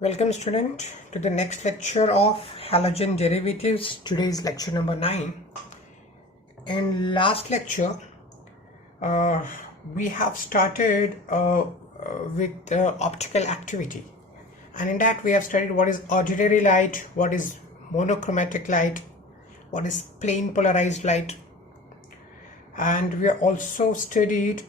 Welcome student to the next lecture of halogen derivatives. Today is lecture number 9. In last lecture we have started with optical activity, and in that we have studied what is ordinary light, what is monochromatic light, what is plane polarized light, and we have also studied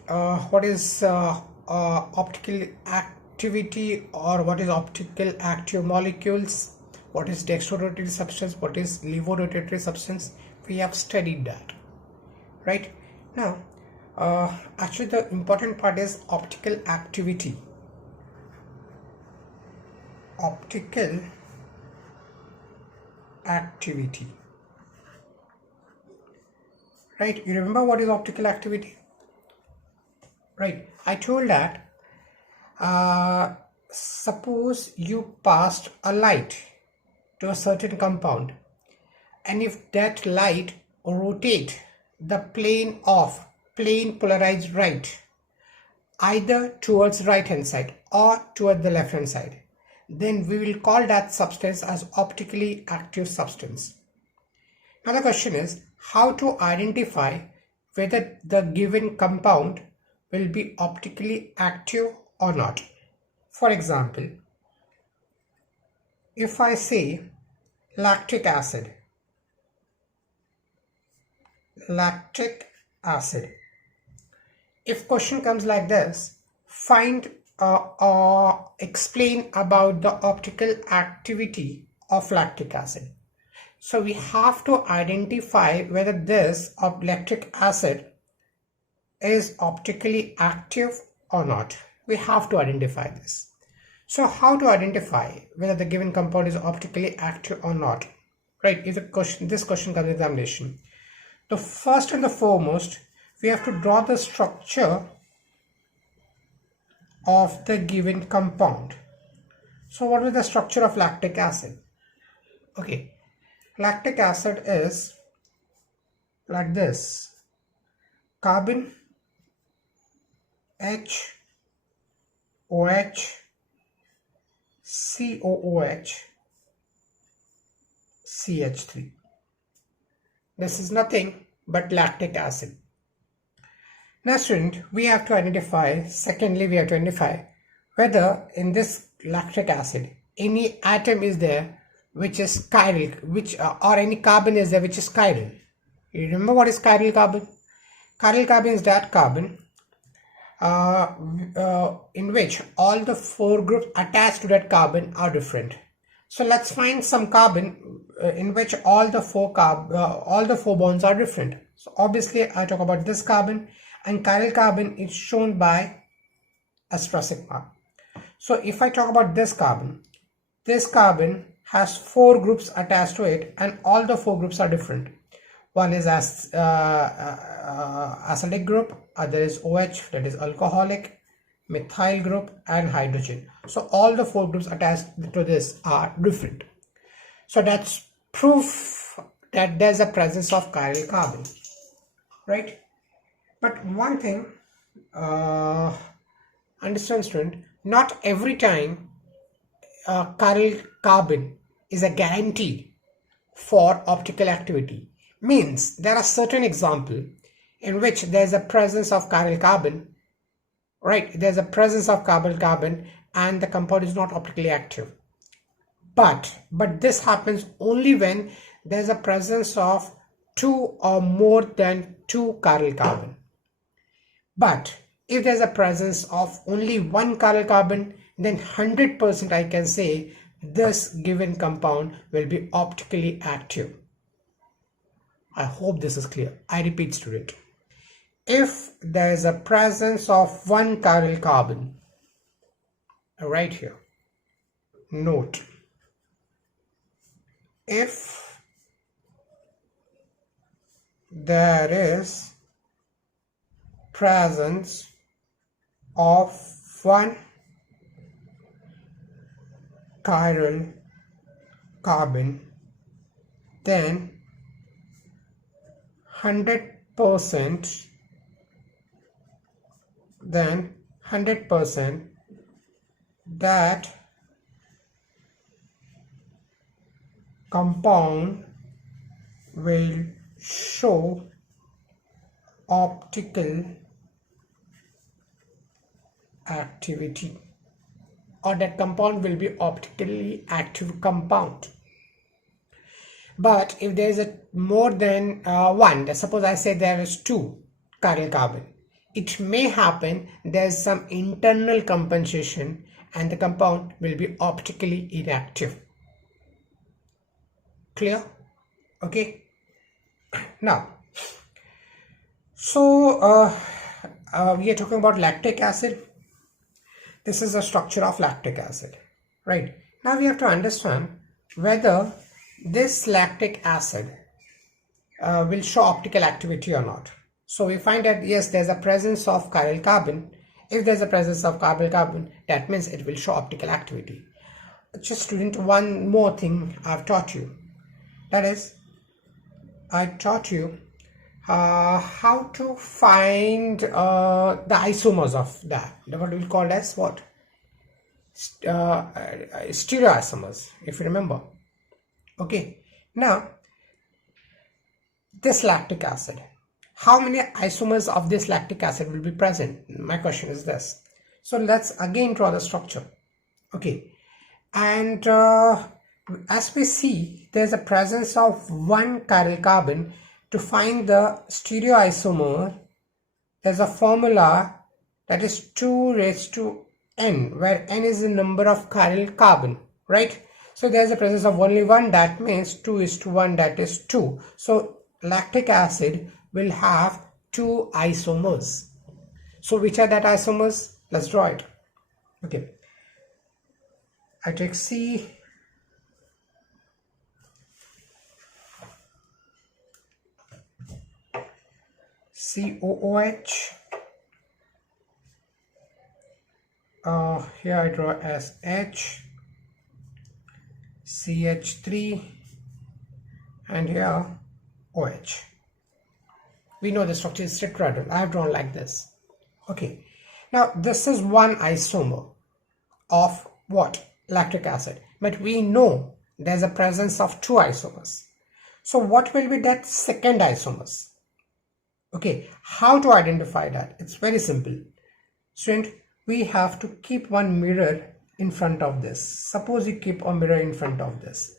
what is optical activity or what is optical active molecules, what is dextrorotatory substance, what is levorotatory substance. We have studied that. Right now actually the important part is optical activity. Optical activity, right? You remember what is optical activity, right? I told that suppose you passed a light to a certain compound, and if that light rotate the plane polarized right, either towards right hand side or toward the left hand side, then we will call that substance as optically active substance. Now the question is how to identify whether the given compound will be optically active or not. For example, if I say lactic acid, if question comes like this, find or explain about the optical activity of lactic acid. So we have to identify whether this lactic acid is optically active or not. We have to identify this. So how to identify whether the given compound is optically active or not, right? If this question comes in examination, the first and the foremost, we have to draw the structure of the given compound. So what is the structure of lactic acid? Okay, lactic acid is like this: carbon, H, OH, COOH, CH3. This is nothing but lactic acid. Now student, we have to identify, secondly we have to identify whether in this lactic acid any atom is there which is chiral, or any carbon is there which is chiral. You remember what is chiral carbon? Chiral carbon is that carbon in which all the four groups attached to that carbon are different. So let's find some carbon in which all the four bonds are different. So obviously I talk about this carbon, and chiral carbon is shown by asterisk mark. So if I talk about this carbon has four groups attached to it, and all the four groups are different. One is acidic group, other is OH, that is alcoholic, methyl group, and hydrogen. So all the four groups attached to this are different. So that's proof that there's a presence of chiral carbon, right? But one thing, understand student, not every time chiral carbon is a guarantee for optical activity. Means there are certain examples in which there is a presence of chiral carbon, right? There's a presence of carbon and the compound is not optically active. But this happens only when there's a presence of two or more than two chiral carbon. But if there's a presence of only one chiral carbon, then 100% I can say this given compound will be optically active. I hope this is clear. I repeat student, if there is a presence of one chiral carbon, right here, note, if there is presence of one chiral carbon, then 100% that compound will show optical activity, or that compound will be optically active compound. But if there is a more than one, suppose I say there is two chiral carbon, it may happen there's some internal compensation and the compound will be optically inactive. Clear? Okay. Now, so we are talking about lactic acid. This is the structure of lactic acid, right? Now we have to understand whether this lactic acid will show optical activity or not. So we find that yes, there's a presence of chiral carbon. If there's a presence of chiral carbon, that means it will show optical activity. Just student, one more thing I've taught you. That is, I taught you how to find the isomers of that. What we call as what? Stereoisomers, if you remember. Okay. Now, this lactic acid, how many isomers of this lactic acid will be present? My question is this. So let's again draw the structure. Okay. And as we see, there's a presence of one chiral carbon. To find the stereoisomer, there's a formula that is 2 raised to n, where n is the number of chiral carbon, right? So there's a presence of only one, that means 2:1, that is 2. So lactic acid will have 2 isomers. So which are that isomers? Let's draw it. Okay. I take C, COOH. Here I draw as H, CH3, and here OH. We know the structure is tetrahedral. I have drawn like this. Okay. Now this is one isomer of what? Lactic acid. But we know there's a presence of 2 isomers. So what will be that second isomers? Okay, how to identify that? It's very simple. Student, we have to keep one mirror in front of this. Suppose you keep a mirror in front of this.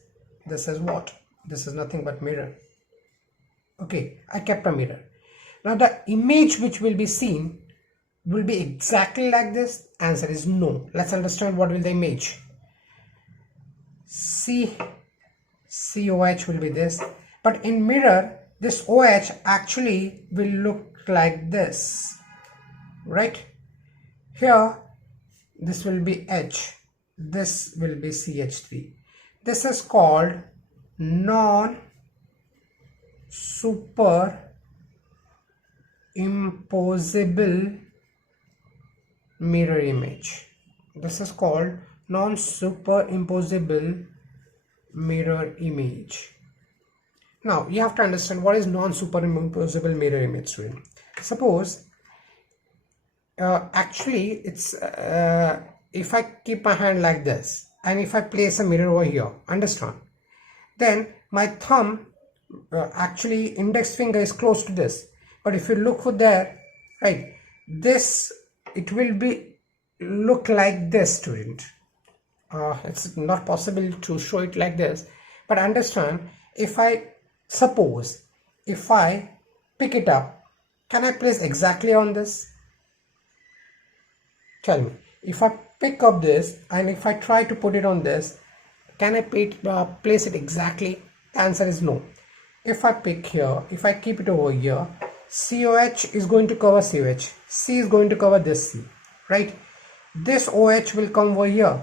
This is what? This is nothing but mirror. Okay, I kept a mirror. Now the image which will be seen will be exactly like this. Answer is no. Let's understand what will the image. COH will be this. But in mirror, this OH actually will look like this, right? Here, this will be H, this will be CH3. This is called non-superimposable mirror image. This is called non-superimposable mirror image. Now you have to understand what is non-superimposable mirror image, student. Suppose actually it's if I keep my hand like this and if I place a mirror over here, understand, then my thumb actually index finger is close to this, but if you look over there, right, this it will be look like this, student. It's not possible to show it like this, but understand, if I suppose if I pick it up, can I place exactly on this? Tell me, if I pick up this and if I try to put it on this, can I place it exactly? The answer is no. If I pick here, if I keep it over here, COH is going to cover COH, C is going to cover this C, right? This OH will come over here,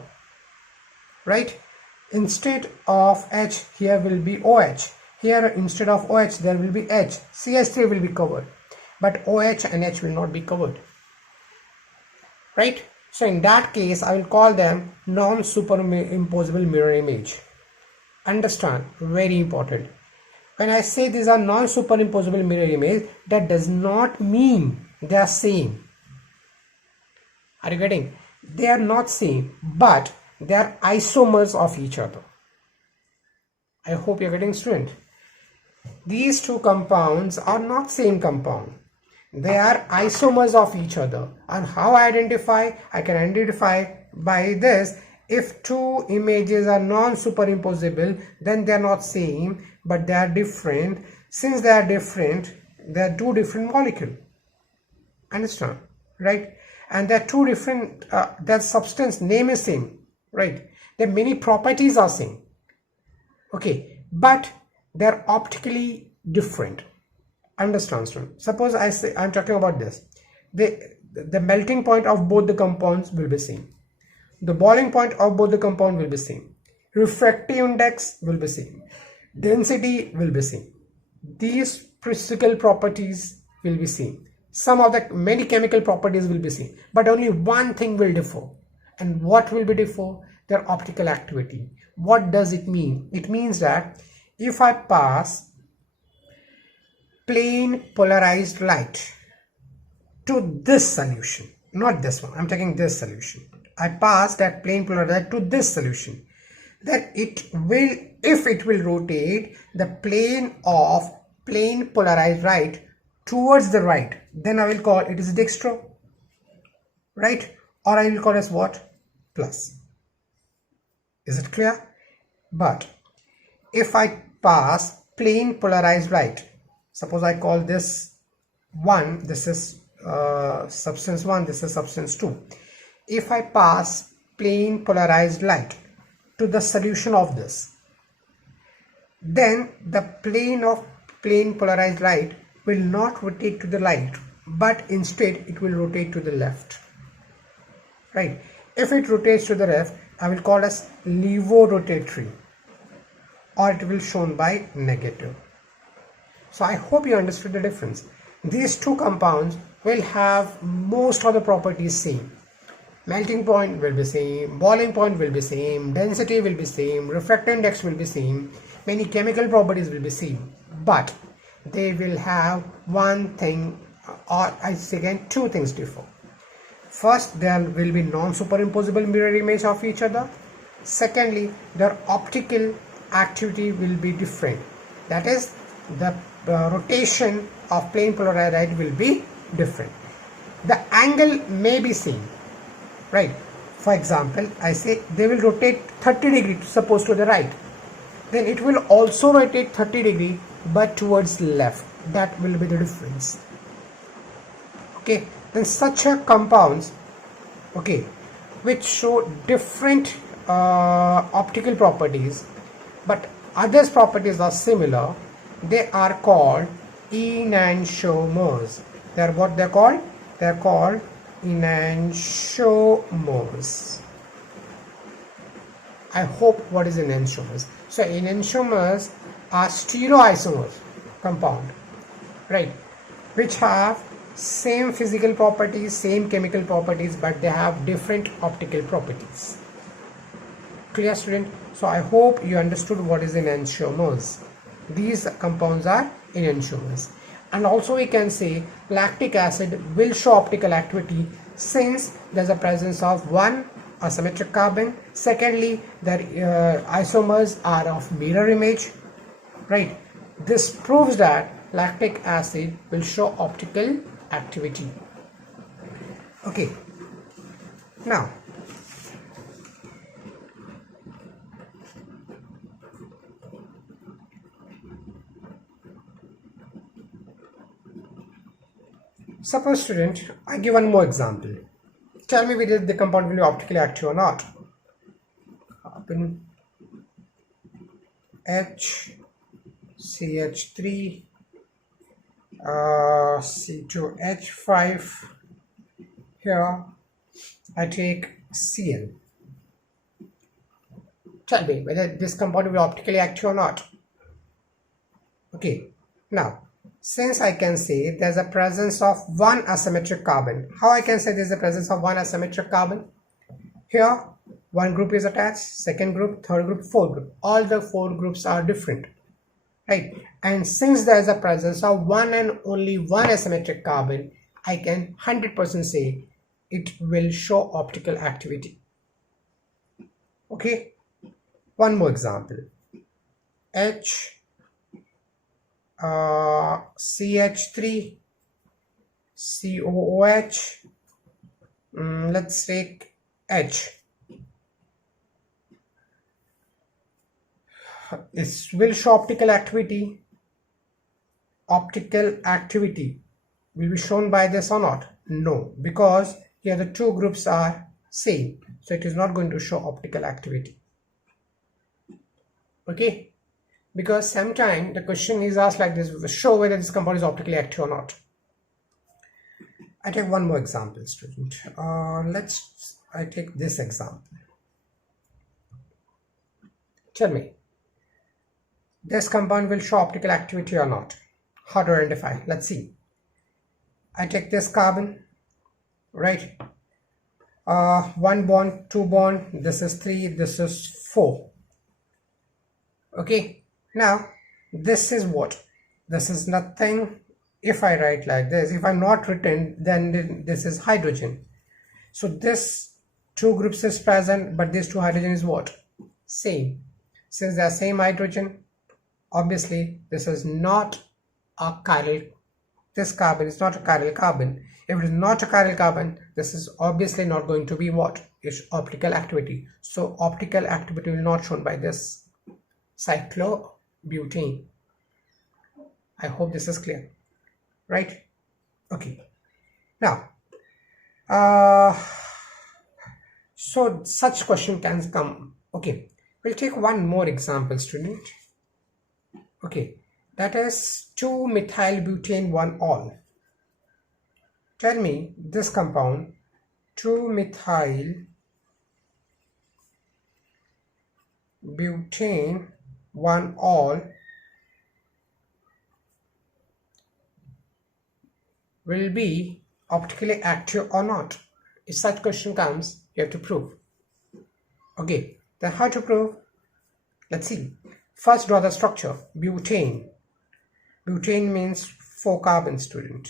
right? Instead of H, here will be OH. Here instead of OH there will be H. CH3 will be covered, but OH and H will not be covered, right? So in that case I will call them non-superimposable mirror image. Understand, very important. When I say these are non-superimposable mirror image, that does not mean they are same. Are you getting? They are not same, but they are isomers of each other. I hope you're getting, student. These two compounds are not same compound. They are isomers of each other. And how I identify? I can identify by this. If two images are non-superimposable, then they are not same, but they are different. Since they are different, they are two different molecules. Understand? Right? And they are two different, their substance name is same. Right? Their many properties are same. Okay, but they are optically different. Understand, student? Suppose I say I'm talking about this. The melting point of both the compounds will be same. The boiling point of both the compound will be same. Refractive index will be same. Density will be same. These physical properties will be same. Some of the many chemical properties will be same, but only one thing will differ. And what will be differ? Their optical activity. What does it mean? It means that if I pass plain polarized light to this solution, not this one, I'm taking this solution. I pass that plain polarized light to this solution, then it will, if it will rotate the plane of plain polarized light towards the right, then I will call it is dextro, right? Or I will call as what? Plus. Is it clear? But if I pass plain polarized light, suppose I call this 1, this is substance 1, this is substance 2. If I pass plain polarized light to the solution of this, then the plane of plain polarized light will not rotate to the right, but instead it will rotate to the left. Right? If it rotates to the left, I will call as levorotatory, or it will shown by negative. So I hope you understood the difference. These two compounds will have most of the properties same. Melting point will be same, boiling point will be same, density will be same, refractive index will be same, many chemical properties will be same, but they will have one thing, or I say again, two things differ. First, there will be non-superimposable mirror image of each other. Secondly, their optical activity will be different. That is, the rotation of plain polarized light will be different. The angle may be same, right? For example, I say they will rotate 30 degrees, suppose to the right. Then it will also rotate 30 degrees, but towards left. That will be the difference. Okay, then such a compounds, okay, which show different optical properties, but others properties are similar, they are called enantiomers. They are what they're called? They're called enantiomers. I hope what is enantiomers. So enantiomers are stereoisomers compound, right, which have same physical properties, same chemical properties, but they have different optical properties. Clear, student? So I hope you understood what is enantiomers. These compounds are enantiomers. And also we can say lactic acid will show optical activity since there's a presence of one asymmetric carbon. Secondly, their isomers are of mirror image, right? This proves that lactic acid will show optical activity. Okay, now suppose, student, I give one more example. Tell me whether the compound will be optically active or not. Carbon H, CH3, C2H5. Here I take Cl. Tell me whether this compound will be optically active or not. Okay, now since I can say there's a presence of one asymmetric carbon, how I can say there's a presence of one asymmetric carbon? Here one group is attached, second group, third group, fourth group. All the four groups are different, right? And since there is a presence of one and only one asymmetric carbon, I can 100% say it will show optical activity. Okay, one more example. H, CH3, COOH. Let's take H. This will show optical activity. Optical activity will be shown by this or not? No, because here the two groups are same, so it is not going to show optical activity. Okay, because sometimes the question is asked like this: show whether this compound is optically active or not. I take one more example, student. I take this example. Tell me, this compound will show optical activity or not? How to identify? Let's see. I take this carbon, right? 1 bond, 2 bond, this is 3, this is 4. Okay, now this is what? This is nothing. If I write like this, if I'm not written, then this is hydrogen. So this two groups is present, but this two hydrogen is what? Same. Since they are same hydrogen, obviously this is not a chiral. This carbon is not a chiral carbon. If it is not a chiral carbon, this is obviously not going to be what? It's optical activity. So optical activity will not shown by this cyclobutane. I hope this is clear, right? Okay. Now, so such question can come. Okay, we'll take one more example, student. Okay, that is 2-methylbutane 1-ol. Tell me this compound 2-methylbutane 1-ol will be optically active or not. If such question comes, you have to prove. Okay, then how to prove? Let's see. First, draw the structure. Butane. Butane means 4 carbon, student.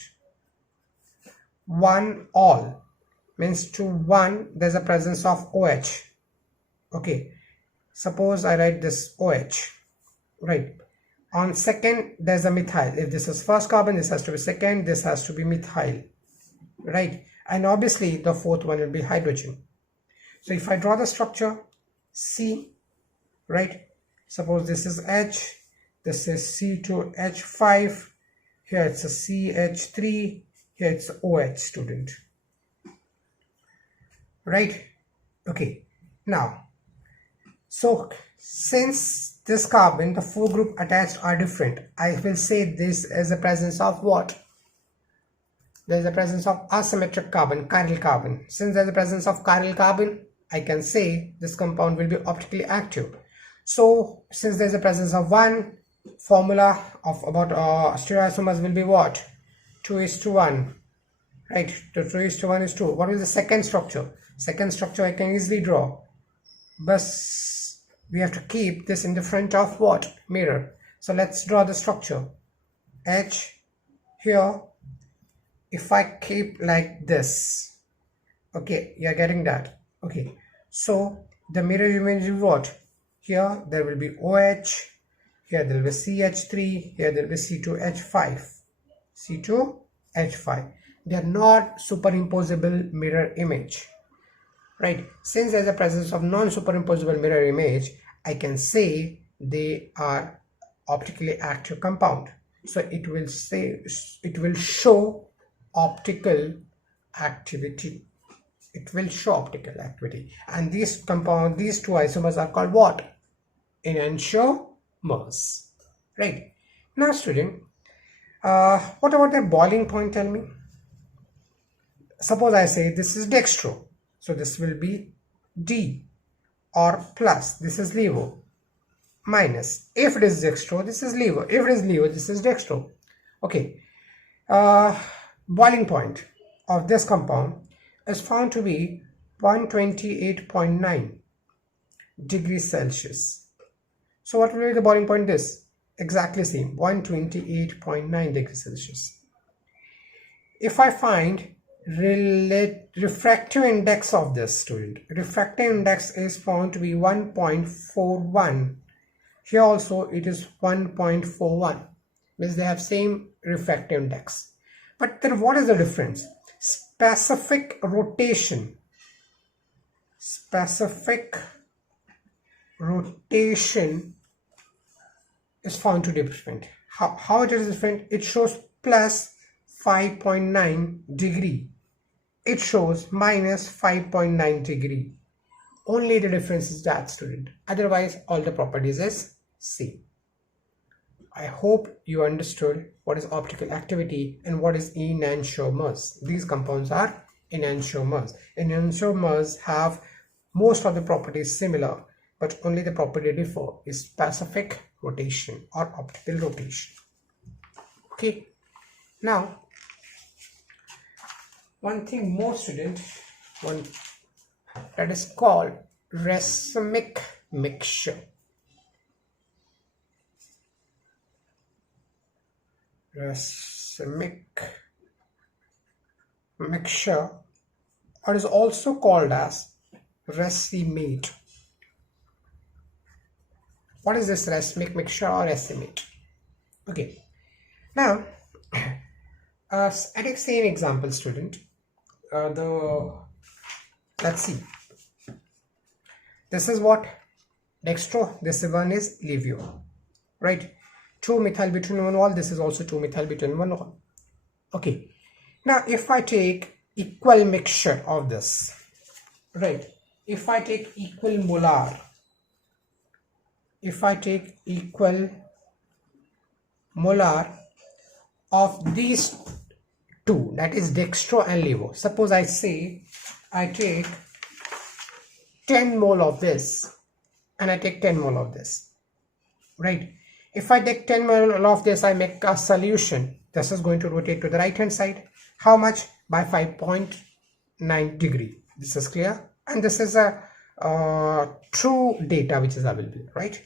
1-ol means to 1 there's a presence of OH. Okay, suppose I write this OH, right? On second there's a methyl. If this is first carbon, this has to be second, this has to be methyl, right? And obviously the fourth one will be hydrogen. So if I draw the structure C, right, suppose this is H, this is C2H5, here it's a CH3, here it's OH, student, right? Okay, now so since this carbon, the 4 group attached are different, I will say this is a presence of what? There is a presence of asymmetric carbon, chiral carbon. Since there is a presence of chiral carbon, I can say this compound will be optically active. So since there is a presence of 1, formula of about stereoisomers will be what? 2:1, right? So 2:1 is 2. What is the second structure? Second structure I can easily draw, but we have to keep this in the front of what? Mirror. So let's draw the structure. H here. If I keep like this, okay, you're getting that. Okay, so the mirror image is what? Here there will be OH, here there will be CH3, here there will be C2H5. C2H5. They are not superimposable mirror image, right? Since there is a presence of non-superimposable mirror image, I can say they are optically active compound. So it will show optical activity. It will show optical activity. And these two isomers are called what? Enantiomers, right? Now student, what about the boiling point? Tell me. Suppose I say this is dextro, so this will be D, or plus, this is levo, minus. If it is dextro, this is levo. If it is levo, this is dextro. Okay, boiling point of this compound is found to be 128.9 degrees Celsius. So what will be the boiling point? This exactly same, 128.9 degrees Celsius. If I find refractive index of this, student, refractive index is found to be 1.41. Here also it is 1.41, means they have same refractive index. But then what is the difference? Specific rotation is found to be different. How it is different? It shows plus 5.9 degree. It shows minus 5.9 degree. Only the difference is that, student. Otherwise, all the properties is same. I hope you understood what is optical activity and what is enantiomers. These compounds are enantiomers. Enantiomers have most of the properties similar, but only the property differ is specific rotation or optical rotation. Okay. Now, one thing more, student, that is called Racemic Mixture. Racemic Mixture, or is also called as Racemic. What is this Rasmic Mixture or Racemic? Okay. Now, I take same example, student. Let's see. This is what dextro. This one is levo, right? 2-methyl between one wall. This is also 2-methyl between one wall. Okay. Now, if I take equal mixture of this, right? If I take equal molar of these two, that is dextro and levo. Suppose I say I take 10 mole of this and I take 10 mole of this, right? If I take 10 mole of this, I make a solution. This is going to rotate to the right hand side. How much? By 5.9 degree. This is clear, and this is a true data which is available, right?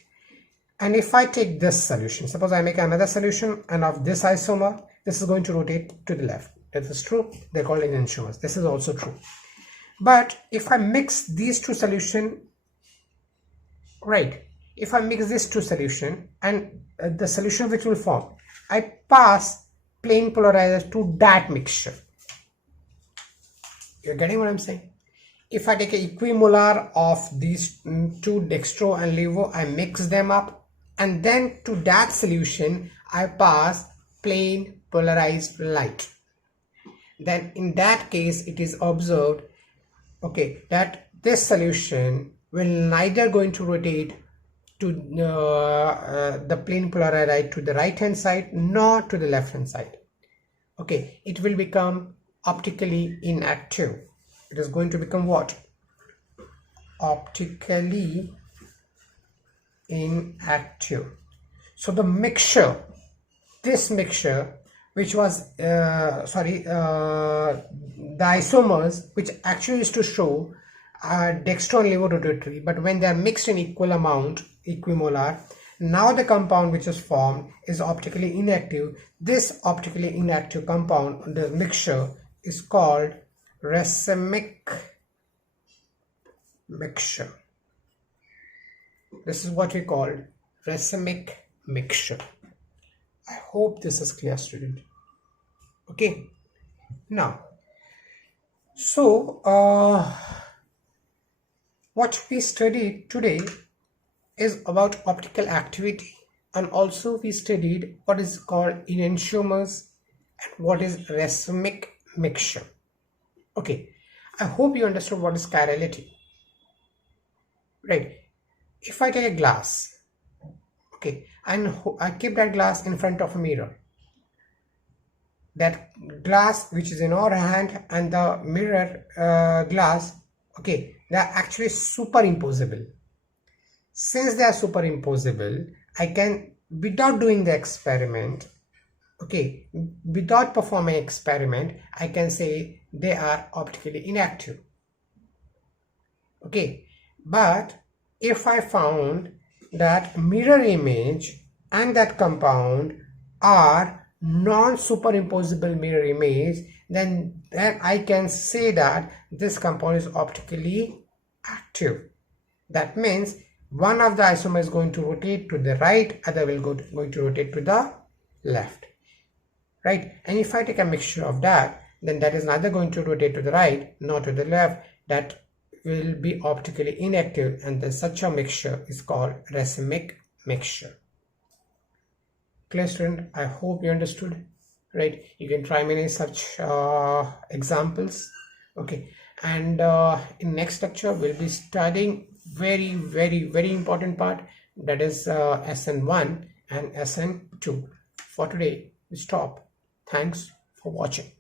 And if I take this solution, suppose I make another solution, and of this isomer, this is going to rotate to the left. That is true. They're called enantiomers. This is also true. But if I mix these two solution, right? If I mix these two solution and the solution which will form, I pass plane polarizer to that mixture. You're getting what I'm saying? If I take an equimolar of these two dextro and levo, I mix them up, and then to that solution I pass plane polarized light. Then in that case it is observed, okay, that this solution will neither going to rotate to the plane polarized light to the right hand side nor to the left hand side. Okay, it will become optically inactive. It is going to become what? Optically inactive. So the mixture, this mixture which was the isomers which actually is to show dextro and levo rotatory, but when they are mixed in equal amount, equimolar, now the compound which is formed is optically inactive. This optically inactive compound, the mixture, is called Racemic Mixture. This is what we call Racemic Mixture. I hope this is clear, student. Okay. Now, so what we studied today is about optical activity, and also we studied what is called enantiomers and what is Racemic Mixture. Okay, I hope you understood what is chirality. Right, if I take a glass, okay, and I keep that glass in front of a mirror, that glass which is in our hand and the mirror glass, okay, they are actually superimposable. Since they are superimposable, I can, without doing the experiment, okay, without performing experiment, I can say they are optically inactive. Okay, but if I found that mirror image and that compound are non-superimposable mirror image, then I can say that this compound is optically active. That means one of the isomer is going to rotate to the right, other will going to rotate to the left, right? And if I take a mixture of that, then that is neither going to rotate to the right nor to the left. That will be optically inactive, and then such a mixture is called Racemic mixture. Clear, student? I hope you understood, right? You can try many such examples. Okay, and in next lecture we'll be studying very important part, that is SN1 and SN2. For today we stop. Thanks for watching.